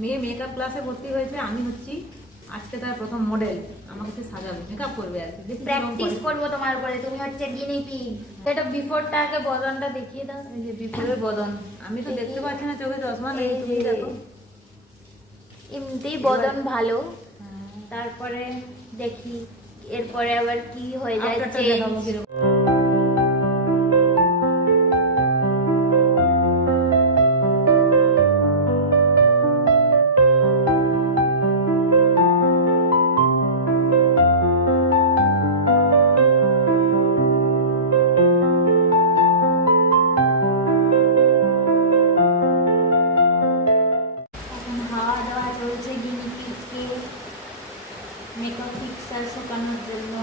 মেয়ে মেকআপ ক্লাসে ভর্তি হয়েছে, আমি হচ্ছি আজকে তার প্রথম মডেল। আমাকে সে সাজাবে, মেকআপ করবে আর কি। দেখি প্র্যাকটিস করবো তোমার উপরে, তুমি হচ্ছে গিনি পিগ। এটা বিফোরটা আগে বদনটা দেখিয়ে দাও। এই যে বিফোরের বদন, আমি তো দেখতে পাচ্ছি না, চোখে চশমা নেই, তুমি দেখো। এমনিতেই বদন ভালো, তারপরে দেখি এরপরে আবার কি হয়ে যায়। আফটারটা দেখাবো কিরকম। এখন হাওয়া দেওয়া চলছে গিনি পিগকে মেকআপ ফিক্সার শুকানোর জন্য।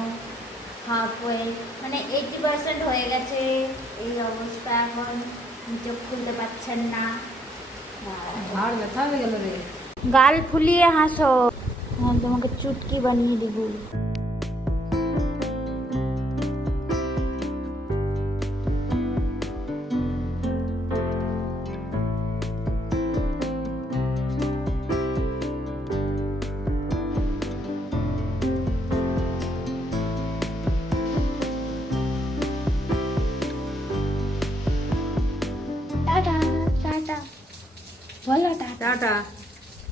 হাফ ওয়ে মানে 80% হয়ে গেছে। এই অবস্থা, এখন চোখ খুলতে পারছেন না। আর ব্যথা হয়ে গেল রে। গাল ফুলিয়ে হাসো, তোমাকে চুটকি বানিয়ে দিব। টাটা টাটা বলো টাটা। টাটা।